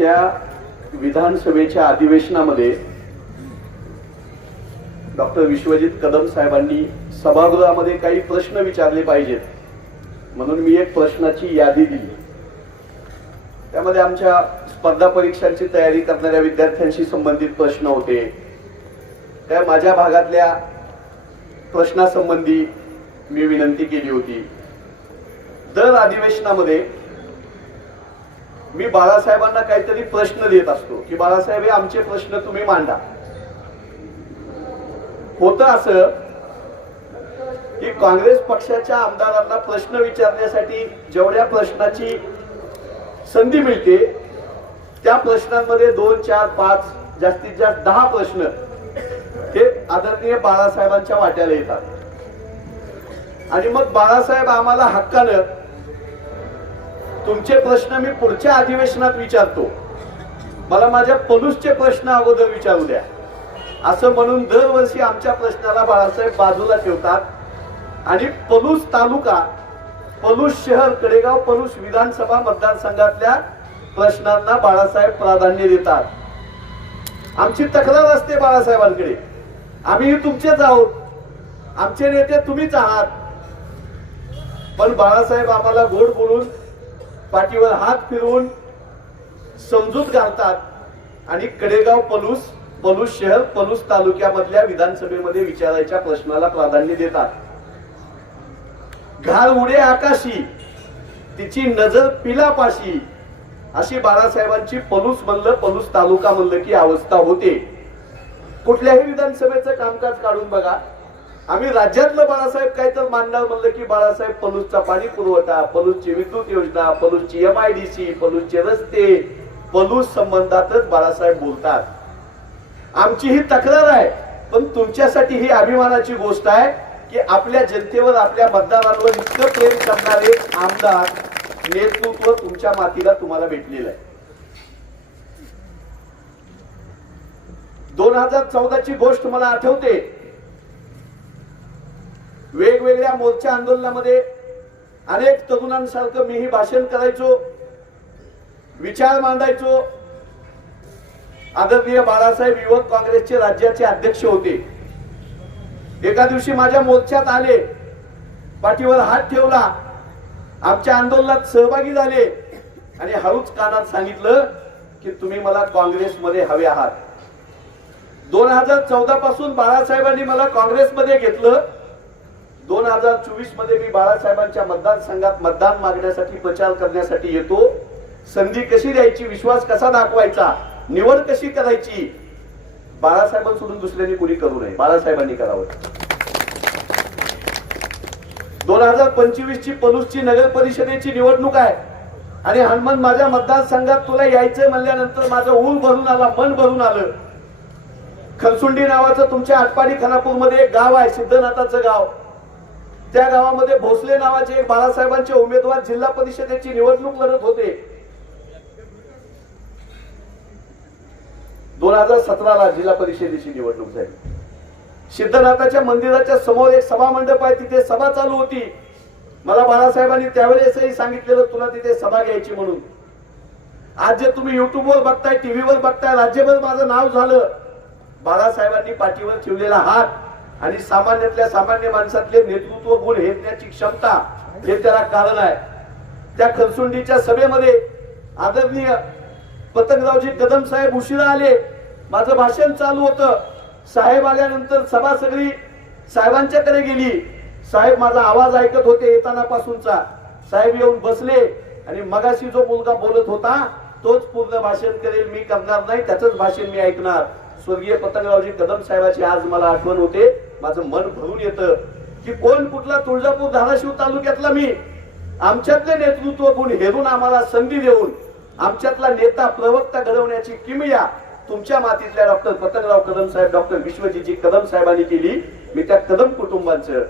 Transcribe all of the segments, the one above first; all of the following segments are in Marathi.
त्या विधानसभेच्या अधिवेशनामध्ये डॉक्टर विश्वजित कदम साहेबांनी सभागृहामध्ये काही प्रश्न विचारले पाहिजेत. म्हणून मी एक प्रश्नाची यादी दिली. त्यामध्ये आमच्या स्पर्धा परीक्षांची तयारी करणाऱ्या विद्यार्थ्यांशी संबंधित प्रश्न होते. त्या माझ्या भागातल्या प्रश्नासंबंधी मी विनंती केली होती. दर अधिवेशनामध्ये मी बाळासाहेबांना काहीतरी प्रश्न देत असतो की बाळासाहेब हे आमचे प्रश्न तुम्ही मांडा. होतं असं की काँग्रेस पक्षाच्या आमदारांना प्रश्न विचारण्यासाठी जेवढ्या प्रश्नाची संधी मिळते त्या प्रश्नांमध्ये दोन चार पाच जास्तीत जास्त दहा प्रश्न हे आदरणीय बाळासाहेबांच्या वाट्याला येतात. आणि मग बाळासाहेब आम्हाला हक्कानं तुमचे प्रश्न मी पुढच्या अधिवेशनात विचारतो. मला माझ्या पलूसचे प्रश्न अगोदर विचारू द्या. असं म्हणून दरवर्षी आमच्या प्रश्नाला बाळासाहेब बाजूला ठेवतात. आणि पलूस तालुका पलूस शहर कडेगाव पलूस विधानसभा मतदारसंघातल्या प्रश्नांना बाळासाहेब प्राधान्य देतात. आमची तक्रार असते बाळासाहेबांकडे. आम्ही तुमचेच आहोत. आमचे नेते तुम्हीच आहात. पण बाळासाहेब आम्हाला गोड बोलून पाठीवर हात फिरवून समजूत घालतात आणि कडेगाव पलूस पलूस शहर पलूस तालुक्यामधल्या विधानसभेमध्ये विचारायच्या प्रश्नाला प्राधान्य देतात. घाल उडे आकाशी तिची नजर पिलापाशी अशी बाळासाहेबांची पलूस म्हणलं पलूस तालुका म्हणलं की अवस्था होते. कुठल्याही विधानसभेचं कामकाज काढून बघा. आम्ही राज्यातलं बाळासाहेब काय तर मांडणार म्हणलं की बाळासाहेब पलूसचा पाणी पुरवठा पलूसची विद्युत योजना पलूसची एम आय डी सी पलूसचे रस्ते पलूस संबंधातच बाळासाहेब बोलतात. आमची ही तक्रार आहे पण तुमच्यासाठी ही अभिमानाची गोष्ट आहे की आपल्या जनतेवर आपल्या मतदारांवर इतकं प्रेम करणारे आमदार नेतृत्व तुमच्या मातीला तुम्हाला भेटलेलं आहे. दोन हजार चौदाची गोष्ट मला आठवते. वेगवेगळ्या मोर्चा आंदोलनामध्ये अनेक तरुणांसारखं मीही भाषण करायचो विचार मांडायचो. आदरणीय बाळासाहेब युवक काँग्रेसचे राज्याचे अध्यक्ष होते. एका दिवशी माझ्या मोर्चात आले पाठीवर हात ठेवला आमच्या आंदोलनात सहभागी झाले आणि हळूच कानात सांगितलं की तुम्ही मला काँग्रेसमध्ये हवे आहात. दोन हजार चौदा पासून बाळासाहेबांनी मला काँग्रेसमध्ये घेतलं. दोन हजार चोवीसमध्ये मी बाळासाहेबांच्या मतदारसंघात मतदान मागण्यासाठी प्रचार करण्यासाठी येतो. संधी कशी द्यायची विश्वास कसा दाखवायचा निवड कशी करायची बाळासाहेबां सोडून दुसऱ्यांनी कोणी करू नये. बाळासाहेबांनी करावं. दोन हजार पंचवीस ची पलूसची नगर परिषदेची निवडणूक आहे. आणि हनुमान माझ्या मतदारसंघात तुला यायचंय म्हणल्यानंतर माझं ऊन भरून आला मन भरून आलं. खरसुंडी नावाचं तुमच्या आटपाडी खानापूरमध्ये एक गाव आहे सिद्धनाथाचं गाव. त्या गावामध्ये भोसले नावाचे एक बाळासाहेबांचे उमेदवार जिल्हा परिषदेची निवडणूक लढत होते. दोन हजार सतराला जिल्हा परिषदेची निवडणूक झाली. सिद्धनाथाच्या मंदिराच्या समोर एक सभा मंडप आहे तिथे सभा चालू होती. मला बाळासाहेबांनी त्यावेळेसही सांगितलेलं तुला तिथे सभा घ्यायची म्हणून. आज जे तुम्ही युट्यूबवर बघताय टीव्हीवर बघताय राज्यभर माझं नाव झालं. बाळासाहेबांनी पाठीवर ठेवलेला हात आणि सामान्यातल्या सामान्य माणसातले नेतृत्व गुण हेरण्याची क्षमता हे त्याला कारण आहे. त्या खरसुंडीच्या सभेमध्ये आदरणीय पतंगरावजी कदम साहेब उशिरा आले. माझं भाषण चालू होतं. साहेब आल्यानंतर सभा सगळी साहेबांच्याकडे गेली. साहेब माझा आवाज ऐकत होते येताना पासूनचा साहेब येऊन बसले आणि मगाशी जो मुलगा बोलत होता तोच पूर्ण भाषण करेल मी करणार नाही त्याच भाषण मी ऐकणार. स्वर्गीय पतंगरावजी कदम साहेबाची आज मला आठवण होते. माझं मन भरून येतं की कोण कुठला तुळजापूर धाराशिव तालुक्यातला मी. आमच्यातले नेतृत्व गुण हेरून आम्हाला संधी देऊन आमच्यातला नेता प्रवक्ता घडवण्याची किमया तुमच्या मातीतल्या डॉक्टर पतंगराव कदम साहेब डॉक्टर विश्वजीजी कदम साहेबांनी केली. मी त्या कदम कुटुंबांचं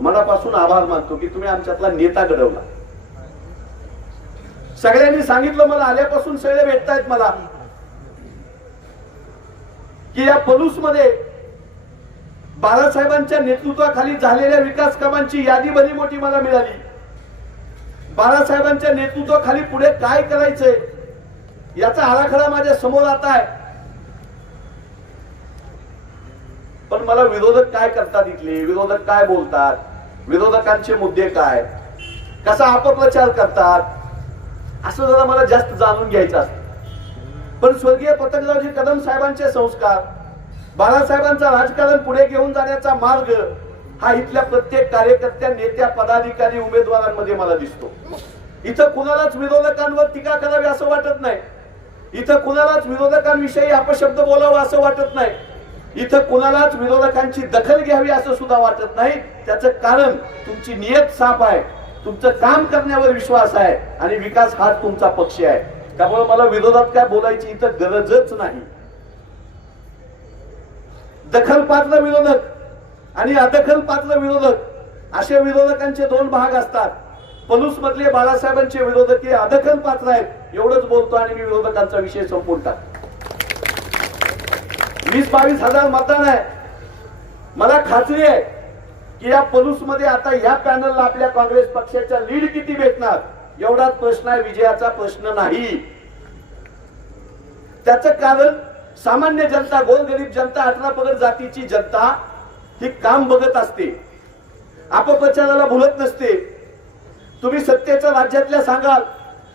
मनापासून आभार मानतो की तुम्ही आमच्यातला नेता घडवला. सगळ्यांनी सांगितलं मला आल्यापासून सगळे भेटतायत मला. की या पलूसमध्ये बाळासाहेबांच्या नेतृत्वाखाली झालेल्या विकास कामांची यादी बरी मोठी मला मिळाली. बाळासाहेबांच्या नेतृत्वाखाली पुढे काय करायचंय याचा आराखडा माझ्यासमोर आता आहे. पण मला विरोधक काय करतात इथले? विरोधक काय बोलतात? विरोधकांचे मुद्दे काय? कसा अपप्रचार करतात? असं जरा मला जास्त जाणून घ्यायचं असतं. पण स्वर्गीय पतंगरावजी कदम साहेबांचे संस्कार बाळासाहेबांचा राजकारण पुढे घेऊन जाण्याचा मार्ग हा इथल्या प्रत्येक कार्यकर्त्या नेत्या पदाधिकारी उमेदवारांमध्ये मला दिसतो. इथं कुणालाच विरोधकांवर टीका करावी असं वाटत नाही. इथं कुणालाच विरोधकांविषयी अपशब्द बोलावा असं वाटत नाही. इथं कुणालाच विरोधकांची दखल घ्यावी असं सुद्धा वाटत नाही. त्याचं कारण तुमची नियत साफ आहे. तुमचं काम करण्यावर विश्वास आहे आणि विकास हाच तुमचा पक्ष आहे. त्यामुळे मला विरोधात काय बोलायची इथं गरजच नाही. दखल पात्र विरोधक आणि अदखल पात्र विरोधक असे विरोधकांचे दोन भाग असतात. पलूस मधले बाळासाहेबांचे विरोधक हे अदखल पात्र आहेत. एवढंच बोलतो आणि मी विरोधकांचा विषय संपवून टाकतो. वीस बावीस हजार मतदान आहे. मला खात्री आहे की या पलूसमध्ये आता या पॅनलला आपल्या काँग्रेस पक्षाच्या लीड किती भेटणार? एवढाच प्रश्न आहे विजयाचा प्रश्न नाही. त्याच कारण सामान्य जनता गोरगरीब जनता अठरा पगड जातीची जनता ही काम बघत असते. अपप्रचाराला भुलत नसते. तुम्ही सत्तेचं राज्यातल्या सांगाल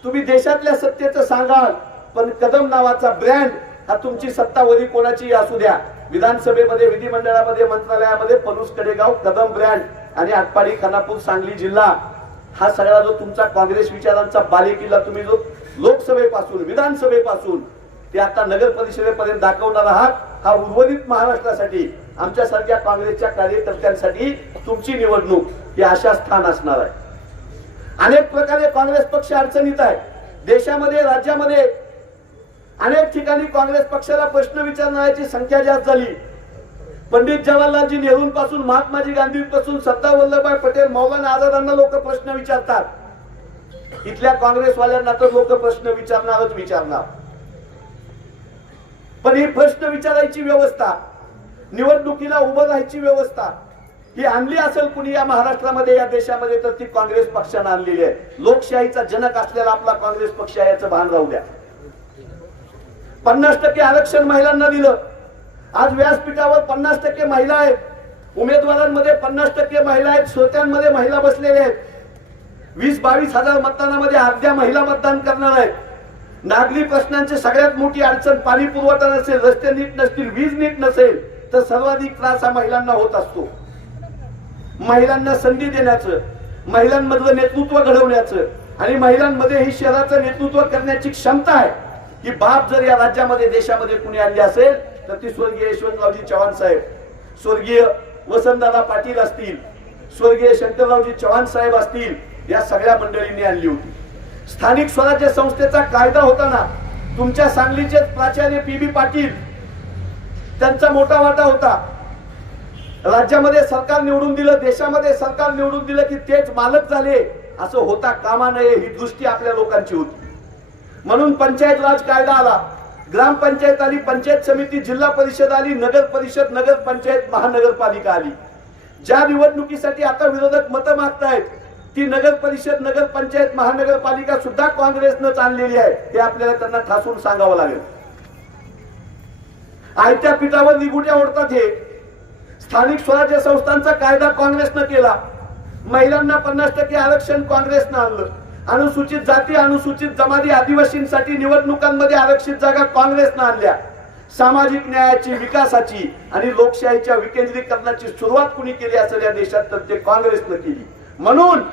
तुम्ही देशातल्या सत्तेचं सांगाल पण कदम नावाचा ब्रँड हा तुमची सत्तावरी कोणाची असू द्या. विधानसभेमध्ये विधिमंडळामध्ये मंत्रालयामध्ये पलूस कडेगाव कदम ब्रँड आणि आटपाडी खानापूर सांगली जिल्हा. हा सगळा जो तुमचा काँग्रेस विचारांचा बालेकिल्ला तुम्ही जो लोकसभेपासून विधानसभेपासून ते आता नगर परिषदेपर्यंत दाखवणार आहात हा उर्वरित महाराष्ट्रासाठी आमच्यासारख्या काँग्रेसच्या कार्यकर्त्यांसाठी तुमची निवडणूक ही अशा स्थान असणार आहे. अनेक प्रकारे काँग्रेस पक्ष अडचणीत आहे. देशामध्ये राज्यामध्ये अनेक ठिकाणी काँग्रेस पक्षाला प्रश्न विचारणाऱ्याची संख्या जास्त झाली. पंडित जवाहरलालजी नेहरूंपासून महात्माजी गांधींपासून सरदार वल्लभभाई पटेल मौलाना आझादांना लोक प्रश्न विचारतात. इथल्या काँग्रेसवाल्यांना तर लोक प्रश्न विचारणारच विचारणार. पण ही प्रश्न विचारायची व्यवस्था निवडणुकीला उभं राहायची व्यवस्था ही आणली असेल कुणी या महाराष्ट्रामध्ये या देशामध्ये तर ती काँग्रेस पक्षानं आणलेली आहे. लोकशाहीचा जनक असलेला आपला काँग्रेस पक्ष याचं भान राहू द्या. पन्नास टक्के आरक्षण महिलांना दिलं. आज व्यासपीठावर पन्नास टक्के महिला आहेत. उमेदवारांमध्ये पन्नास टक्के महिला आहेत. श्रोत्यांमध्ये महिला बसलेल्या आहेत. वीस बावीस हजार मतदानामध्ये अर्ध्या महिला मतदान करणार आहेत. नागरी प्रश्नांची सगळ्यात मोठी अडचण पाणी पुरवठा नसेल रस्ते नीट नसतील वीज नीट नसेल तर सर्वाधिक त्रास हा महिलांना होत असतो. महिलांना संधी देण्याचं महिलांमधलं नेतृत्व घडवण्याचं आणि महिलांमध्ये ही शहराचं नेतृत्व करण्याची क्षमता आहे की बाप जर या राज्यामध्ये देशामध्ये कुणी आणली असेल तर ती स्वर्गीय यशवंतरावजी चव्हाण साहेब स्वर्गीय वसंतदादा पाटील असतील स्वर्गीय शंकररावजी चव्हाण साहेब असतील या सगळ्या मंडळींनी आणली होती. स्थानिक स्वराज्य संस्थेचा कायदा होताना तुमच्या सांगलीचे प्राचार्य पी बी पाटील त्यांचा मोठा वाटा होता. राज्यामध्ये सरकार निवडून दिलं देशामध्ये सरकार निवडून दिलं की तेच मालक झाले असं होता कामा नये ही दृष्टी आपल्या लोकांची होती. म्हणून पंचायत राज कायदा आला. ग्रामपंचायत आली पंचायत समिती जिल्हा परिषद आली नगर परिषद नगर पंचायत महानगरपालिका आली. ज्या निवडणुकीसाठी आता विरोधक मतं मागतायत ती नगर परिषद नगर पंचायत महानगरपालिका सुद्धा काँग्रेसनं चाललेली आहे. हे आपल्याला त्यांना ठासून सांगावं लागेल. आयत्या पीठावर निगुट्या ओढतात हे. स्थानिक स्वराज्य संस्थांचा कायदा काँग्रेसनं केला. महिलांना पन्नास टक्के आरक्षण काँग्रेसनं आणलं. अनुसूचित जाती अनुसूचित जमाती आदिवासींसाठी निवडणुकांमध्ये आरक्षित जागा काँग्रेसनं आणल्या. सामाजिक न्यायाची विकासाची आणि लोकशाहीच्या विकेंद्रीकरणाची सुरुवात कुणी केली असेल या देशात तर ते काँग्रेसनं केली. म्हणून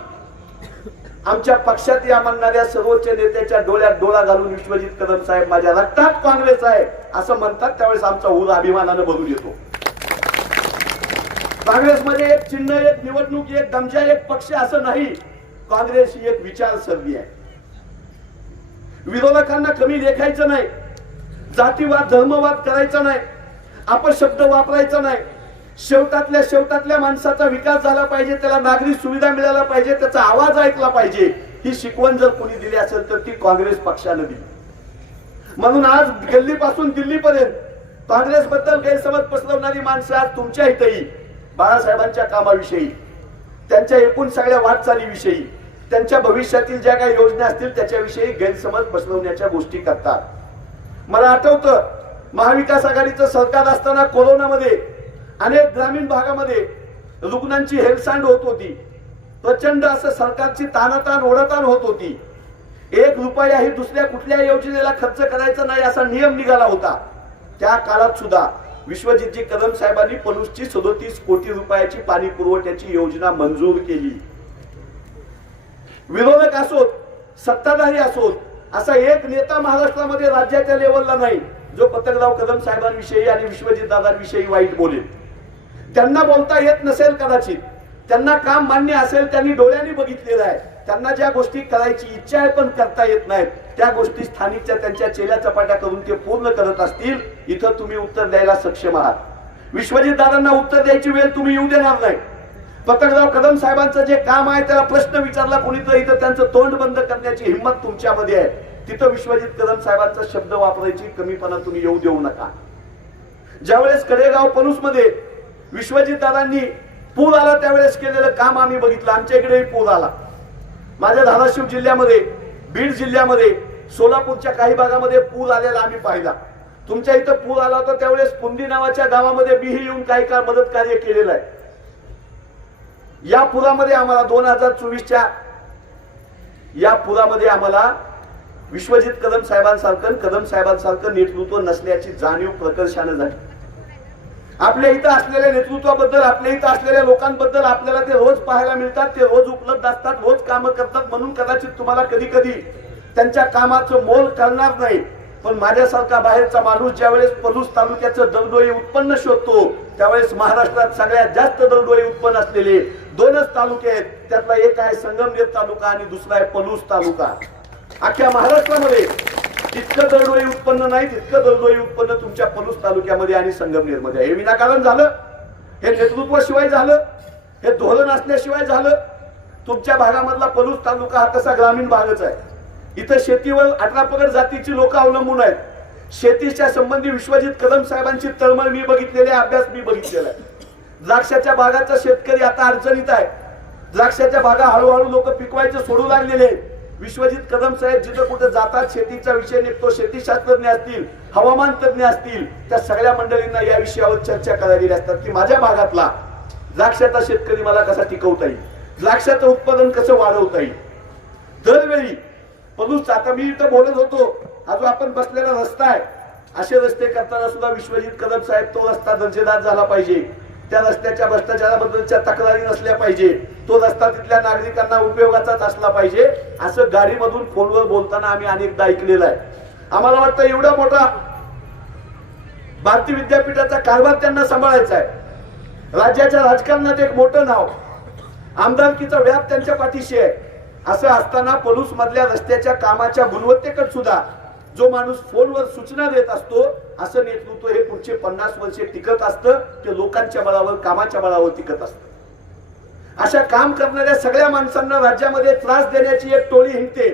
आमच्या पक्षात या म्हणणाऱ्या सर्वोच्च नेत्याच्या डोळ्यात डोळा घालून विश्वजित कदम साहेब माझ्या रक्तात काँग्रेस आहे असं म्हणतात. त्यावेळेस आमचा ऊर अभिमानानं भरून येतो. काँग्रेसमध्ये एक चिन्ह एक निवडणूक एक दमजा एक पक्ष असं नाही. काँग्रेस ही एक विचारसरणी आहे. विरोधकांना कमी लेखायचं नाही. जातीवाद धर्मवाद करायचा नाही. अपशब्द वापरायचा नाही. शेवटातल्या शेवटातल्या माणसाचा विकास झाला पाहिजे त्याला नागरी सुविधा मिळायला पाहिजे त्याचा आवाज ऐकला पाहिजे ही शिकवण जर कोणी दिली असेल तर ती काँग्रेस पक्षानं दिली. म्हणून आज गल्लीपासून दिल्लीपर्यंत काँग्रेस बद्दल गैरसमज पसरवणारी माणसं आज तुमच्या इथेही बाळासाहेबांच्या कामाविषयी त्यांच्या एकूण सगळ्या वाटचालीविषयी त्यांच्या भविष्यातील ज्या काही योजना असतील त्याच्याविषयी गैरसमज बसवण्याच्या गोष्टी करतात. मला आठवतं महाविकास आघाडीचं सरकार असताना कोरोनामध्ये अनेक ग्रामीण भागामध्ये रुग्णांची हेळसांड होत होती. प्रचंड असं सरकारची तानातान ओढाताण होत होती. एक रुपयाही दुसऱ्या कुठल्या योजनेला खर्च करायचा नाही असा नियम निघाला होता. त्या काळात सुद्धा विश्वजितजी कदम साहेबांनी पलूसची सदोतीस कोटी रुपयाची पाणी पुरवठ्याची योजना मंजूर केली. विरोधक असोत सत्ताधारी असोत असा एक नेता महाराष्ट्रामध्ये राज्याच्या लेवलला नाही जो पतंगराव कदम साहेबांविषयी आणि विश्वजित दादांविषयी वाईट बोलेल. त्यांना बोलता येत नसेल कदाचित. त्यांना काम मान्य असेल त्यांनी डोळ्यांनी बघितलेलं आहे. त्यांना ज्या गोष्टी करायची इच्छा आहे पण करता येत नाहीत. त्या गोष्टी स्थानिकच्या त्यांच्या चेल्या चपाट्या करून ते पूर्ण करत असतील इथं तुम्ही उत्तर द्यायला सक्षम आहात. विश्वजित दादांना उत्तर द्यायची वेळ तुम्ही येऊ देणार नाही. पतंगराव कदम साहेबांचं जे काम आहे त्याला प्रश्न विचारला कोणी तर इथं त्यांचं तोंड बंद करण्याची हिंमत तुमच्यामध्ये आहे. तिथं विश्वजित कदम साहेबांचा शब्द वापरायची कमीपणा तुम्ही येऊ देऊ नका. ज्यावेळेस कडेगाव पणूसमध्ये विश्वजित दादांनी पूर आला त्यावेळेस केलेलं काम आम्ही बघितलं. आमच्या इकडेही पूर आला. माझ्या धाराशिव जिल्ह्यामध्ये बीड जिल्ह्यामध्ये सोलापूरच्या काही भागामध्ये पूर आलेला आम्ही पाहिला. तुमच्या इथं पूर आला होता त्यावेळेस पुंदी नावाच्या गावामध्ये बीही येऊन काही काळ मदत कार्य केलेलं आहे. या पुरामध्ये आम्हाला दोन हजार चोवीसच्या या पुरामध्ये आम्हाला विश्वजित कदम साहेबांसारखं कदम साहेबांसारखं नेतृत्व नसल्याची जाणीव प्रकर्षानं झाली. आपल्या इथं असलेल्या नेतृत्वाबद्दल आपल्या इथं असलेल्या लोकांबद्दल आपल्याला ते रोज पाहायला मिळतात ते रोज उपलब्ध असतात रोज कामं करतात म्हणून कदाचित तुम्हाला कधी कधी त्यांच्या कामाचं मोल करणार नाही. पण माझ्यासारखा बाहेरचा माणूस ज्यावेळेस पलूस तालुक्याचं दरडोई उत्पन्न शोधतो त्यावेळेस महाराष्ट्रात सगळ्यात जास्त दरडोई उत्पन्न असलेले दोनच तालुके आहेत. त्यातला एक आहे संगमनेर तालुका आणि दुसरा आहे पलूस तालुका. अख्ख्या महाराष्ट्रामध्ये तितकं दरडोई उत्पन्न नाही तितकं दरडोई उत्पन्न तुमच्या पलूस तालुक्यामध्ये आणि संगमनेरमध्ये आहे. हे विनाकारण झालं. हे नेतृत्वाशिवाय झालं. हे धोरण असल्याशिवाय झालं. तुमच्या भागामधला पलूस तालुका हा तसा ग्रामीण भागच आहे. इथं शेतीवर अठरा पगड जातीची लोक अवलंबून आहेत. शेतीच्या संबंधी विश्वजित कदम साहेबांची तळमळ मी बघितलेली आहे अभ्यास मी बघितलेला आहे. द्राक्षाच्या भागाचा शेतकरी आता अडचणीत आहे. द्राक्षाच्या भागा हळूहळू लोक पिकवायचे सोडू लागलेले आहेत. विश्वजित कदम साहेब जिथं कुठे जातात शेतीचा विषय निघतो शेतीशास्त्रज्ञ असतील हवामान तज्ञ असतील त्या सगळ्या मंडळींना या विषयावर चर्चा करावी असतात. की माझ्या भागातला. द्राक्षाचा शेतकरी मला कसा टिकवता येईल? द्राक्षाचं उत्पादन कसं वाढवता येईल? दरवेळी म्हणून आता मी इथं बोलत होतो. हा जो आपण बसलेला रस्ता आहे असे रस्ते करताना सुद्धा विश्वजित कदम साहेब तो रस्ता दर्जेदार झाला पाहिजे. त्या रस्त्याच्या भ्रष्टाचाराबद्दलच्या तक्रारी नसल्या पाहिजे. तो रस्ता तिथल्या नागरिकांना उपयोगाचाच असला पाहिजे. असं गाडीमधून फोनवर बोलताना आम्ही अनेकदा ऐकलेलं आहे. आम्हाला वाटतं एवढा मोठा भारतीय विद्यापीठाचा कारभार त्यांना सांभाळायचा आहे. राज्याच्या राजकारणात एक मोठं नाव. आमदारकीचा व्याप त्यांच्या पाठीशी आहे. असं असताना पलूस मधल्या रस्त्याच्या कामाच्या गुणवत्तेकडे सुद्धा जो माणूस फोनवर सूचना देत असतो असं नेतृत्व हे पुढचे पन्नास वर्षे टिकत असतं ते लोकांच्या बळावर कामाच्या बळावर टिकत असतं. अशा काम करणाऱ्या सगळ्या माणसांना राज्यामध्ये त्रास देण्याची एक टोळी हिंडते.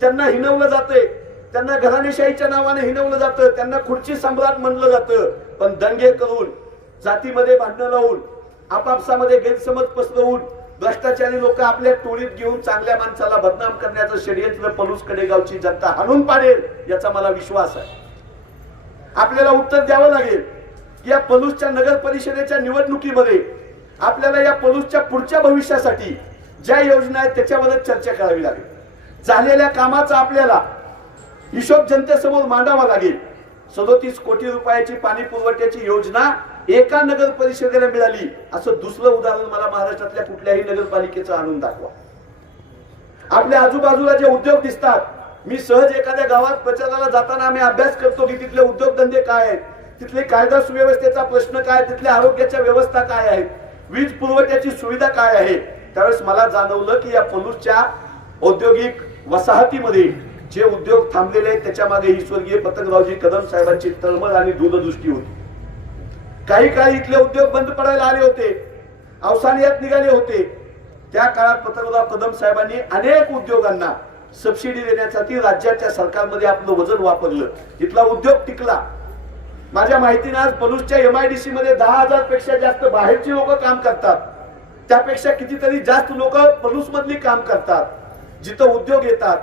त्यांना हिनवलं जाते त्यांना घराणेशाहीच्या नावाने हिनवलं जातं. त्यांना खुर्ची सम्राट म्हणलं जातं. पण दंगे करून जातीमध्ये भांडणं लावून आपापसामध्ये गैरसमज पसरवून भ्रष्टाचारी लोक आपल्या टोळीत घेऊन चांगल्या माणसाला बदनाम करण्याचं षडयंत्र पलूस कडेगावची जनता हाणून पाडेल याचा मला विश्वास आहे. आपल्याला उत्तर द्यावं लागेल या पलूसच्या नगर परिषदेच्या निवडणुकीमध्ये आपल्याला या पलूसच्या पुढच्या भविष्यासाठी ज्या योजना आहेत त्याच्यामध्ये चर्चा करावी लागेल. झालेल्या कामाचा आपल्याला हिशोब जनतेसमोर मांडावा लागेल. सदोतीस कोटी रुपयाची पाणी पुरवठ्याची योजना एका नगर परिषदेला मिळाली. असं दुसरं उदाहरण मला महाराष्ट्रातल्या कुठल्याही नगरपालिकेचं आणून दाखवा. आपल्या आजूबाजूला जे उद्योग दिसतात मी सहज एखाद्या गावात प्रचाराला जाताना आम्ही अभ्यास करतो की तिथले उद्योगधंदे काय आहेत? तिथले कायदा सुव्यवस्थेचा प्रश्न काय तिथल्या आरोग्याच्या व्यवस्था काय आहेत? वीज पुरवठ्याची सुविधा काय आहे? त्यावेळेस मला जाणवलं की या पलूरच्या औद्योगिक वसाहतीमध्ये जे उद्योग थांबलेले आहेत त्याच्यामागे ही पतंगरावजी कदम साहेबांची तळमळ आणि दूरदृष्टी होती. काही काळी इथले उद्योग बंद पडायला आले होते. अवसानियात निघाले होते. त्या काळात पतंगराव कदम साहेबांनी अनेक उद्योगांना सबसिडी देण्यासाठी राज्याच्या सरकारमध्ये आपलं वजन वापरलं. तिथला उद्योग टिकला. माझ्या माहितीने आज पलूसच्या एमआयडीसी मध्ये दहा हजारपेक्षा जास्त बाहेरची लोक काम करतात. त्यापेक्षा कितीतरी जास्त लोक पलूस मधली काम करतात. जिथं उद्योग येतात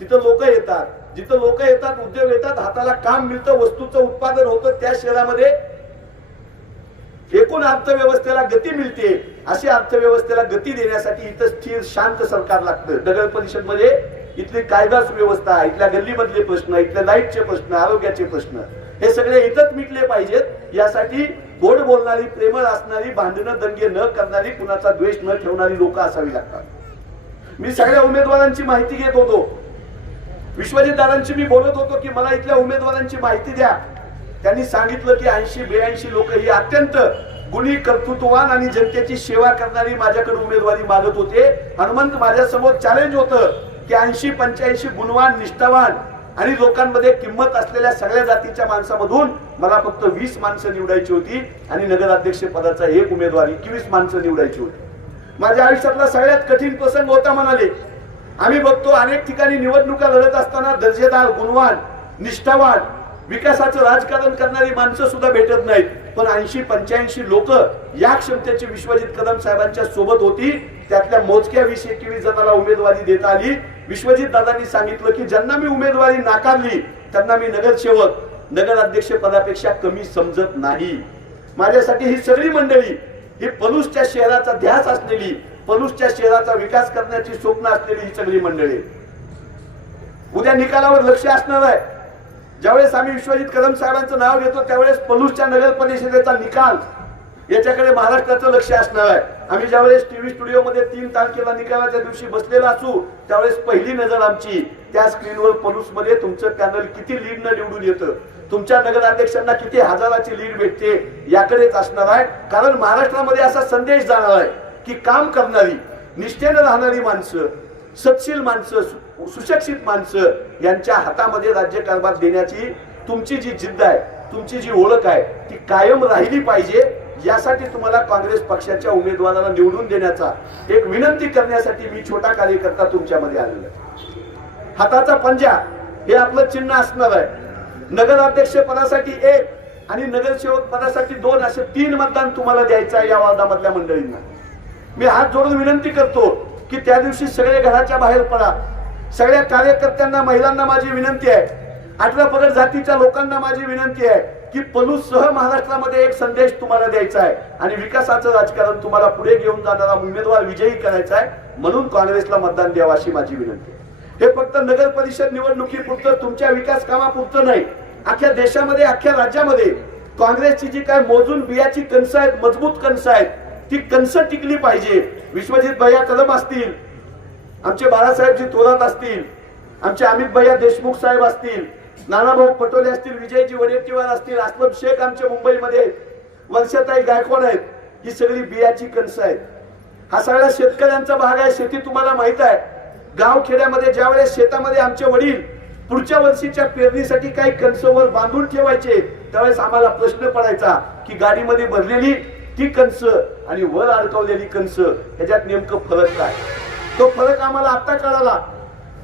तिथं लोक येतात. जिथं लोक येतात उद्योग येतात हाताला काम मिळतं वस्तूचं उत्पादन होतं त्या शहरामध्ये. एकूण अर्थव्यवस्थेला गती मिळते अशी अर्थव्यवस्थेला गती देण्यासाठी इथं स्थिर शांत सरकार लागतं. नगर परिषदमध्ये इथली कायदा सुव्यवस्था इथल्या गल्लीमधले प्रश्न इथल्या लाईटचे प्रश्न आरोग्याचे प्रश्न हे सगळे इथंच मिटले पाहिजेत. यासाठी गोड बोलणारी प्रेमळ असणारी भांडणं दंगे न करणारी कुणाचा द्वेष न ठेवणारी लोक असावी लागतात. मी सगळ्या उमेदवारांची माहिती घेत होतो. विश्वजितदारांची मी बोलत होतो की मला इथल्या उमेदवारांची माहिती द्या. त्यांनी सांगितलं की ऐंशी ब्याऐंशी लोक ही अत्यंत गुणी कर्तृत्ववान आणि जनतेची सेवा करणारी माझ्याकडे उमेदवारी मागत होते. हनुमंत माझ्यासमोर चॅलेंज होतं की ऐंशी पंच्याऐंशी गुणवान निष्ठावान आणि लोकांमध्ये किंमत असलेल्या सगळ्या जातीच्या माणसामधून मला फक्त वीस माणसं निवडायची होती आणि नगराध्यक्ष पदाचा एक उमेदवार एकवीस माणसं निवडायची होती. माझ्या आयुष्यातला सगळ्यात कठीण प्रसंग होता म्हणाले. आम्ही बघतो अनेक ठिकाणी निवडणुका लढत असताना दर्जेदार गुणवान निष्ठावान विकासाचं राजकारण करणारी माणसं सुद्धा भेटत नाहीत. पण ऐंशी पंच्याऐंशी लोक या क्षमतेची विश्वजित कदम साहेबांच्या सोबत होती. त्यातल्या मोजक्या वीस एकवीस जणांना उमेदवारी देता आली. विश्वजित दादांनी सांगितलं की ज्यांना मी उमेदवारी नाकारली त्यांना मी नगरसेवक नगराध्यक्ष पदापेक्षा कमी समजत नाही. माझ्यासाठी ही सगळी मंडळी ही पलूसच्या शहराचा ध्यास असलेली पलूसच्या शहराचा विकास करण्याची स्वप्न असलेली ही सगळी मंडळी. उद्या निकालावर लक्ष असणार आहे. ज्यावेळेस आम्ही विश्वजित कदम साहेबांचं नाव घेतो त्यावेळेस पलूसच्या नगर परिषदेचा निकाल याच्याकडे महाराष्ट्राचं लक्ष असणार आहे. आम्ही ज्यावेळेस टीव्ही स्टुडिओ मध्ये तीन तारखेला निकालाच्या दिवशी बसलेलो असू त्यावेळेस पहिली नजर आमची त्या स्क्रीनवर पलूसमध्ये तुमचं पॅनल किती लीड न निवडून येतं. तुमच्या नगराध्यक्षांना किती हजाराची लीड भेटते याकडेच असणार आहे. कारण महाराष्ट्रामध्ये असा संदेश जाणार आहे की काम करणारी निष्ठेनं राहणारी माणसं सत्शील माणसं सुशिक्षित माणसं यांच्या हातामध्ये राज्यकारभार देण्याची तुमची जी जिद्द आहे तुमची जी ओळख आहे ती कायम राहिली पाहिजे यासाठी तुम्हाला काँग्रेस पक्षाच्या उमेदवाराला निवडून देण्याचा एक विनंती करण्यासाठी मी छोटा कार्यकर्ता तुमच्यामध्ये आलेला आहे. हाताचा पंजा हे आपलं चिन्ह असणार आहे. नगराध्यक्ष पदासाठी एक आणि नगरसेवक पदासाठी दोन असे तीन मतदान तुम्हाला द्यायचं आहे या वादामधल्या मंडळींना. मी हात जोडून विनंती करतो की त्या दिवशी सगळे घराच्या बाहेर पडा. सगळ्या कार्यकर्त्यांना महिलांना माझी विनंती आहे. अठरा पगड जातीच्या लोकांना माझी विनंती आहे की पलूस सह महाराष्ट्रामध्ये एक संदेश तुम्हाला द्यायचा आहे आणि विकासाचं राजकारण तुम्हाला पुढे घेऊन जाणारा उमेदवार विजयी करायचा आहे म्हणून काँग्रेसला मतदान द्यावं अशी माझी विनंती आहे. हे फक्त नगर परिषद निवडणुकीपुरतं तुमच्या विकास कामापुरतं नाही. अख्ख्या देशामध्ये अख्ख्या राज्यामध्ये काँग्रेसची जी काय मोजून बियाची कणसं आहेत मजबूत कणसं आहेत ती कणसं टिकली पाहिजे. विश्वजित भैया कदम असतील आमचे बाळासाहेबजी थोरात असतील आमचे अमित भैया देशमुख साहेब असतील नानाभाऊ पटोले असतील विजयजी वडेट्टीवार असतील असलम शेख आमच्या मुंबईमध्ये आहेत. वर्षाताई गायकवाड आहेत ही सगळी बियाची कणसं आहेत हा सगळा शेतकऱ्यांचा भाग आहे शेती तुम्हाला माहीत आहे गाव खेड्यामध्ये ज्या वेळेस शेतामध्ये आमचे वडील पुढच्या वर्षीच्या पेरणीसाठी काही कणसवर बांधून ठेवायचे त्यावेळेस आम्हाला प्रश्न पडायचा की गाडीमध्ये भरलेली ती कणस आणि वर अडकवलेली कंस ह्याच्यात नेमकं फरक काय? तो फरक आम्हाला आता कळाला.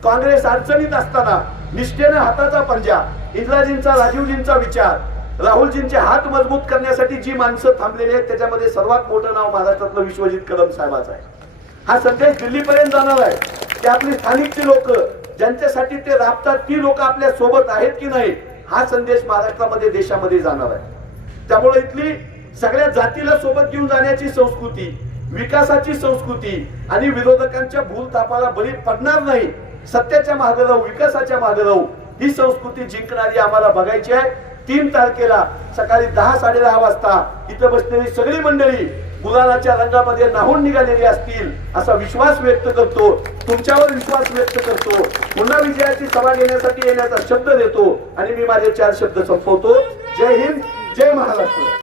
काँग्रेस अडचणीत असताना निष्ठेने हाताचा पंजा इंद्राजींचा राजीवजींचा विचार राहुलजींचे हात मजबूत करण्यासाठी जी माणसं थांबलेली आहेत त्याच्यामध्ये सर्वात मोठं नाव महाराष्ट्रातलं विश्वजित कदम साहेबाचं आहे. हा संदेश दिल्लीपर्यंत जाणार आहे. की आपली स्थानिकची लोक ज्यांच्यासाठी ते राबतात ती लोक आपल्यासोबत आहेत की नाही हा संदेश महाराष्ट्रामध्ये देशामध्ये जाणार आहे. त्यामुळे इथली सगळ्या जातीला सोबत घेऊन जाण्याची संस्कृती विकासाची संस्कृती आणि विरोधकांच्या भूलतापाला बळी पडणार नाही. सत्याच्या मागे राहू विकासाच्या मागे राहू ही संस्कृती जिंकणारी आम्हाला बघायची आहे. तीन तारखेला सकाळी दहा साडे दहा वाजता इथं बसलेली सगळी मंडळी गुलालाच्या रंगामध्ये नाहून निघालेली असतील असा विश्वास व्यक्त करतो. तुमच्यावर विश्वास व्यक्त करतो. पुन्हा विजयाची सभा घेण्यासाठी येण्याचा शब्द देतो आणि मी माझे चार शब्द संपवतो. जय हिंद जय महाराष्ट्र.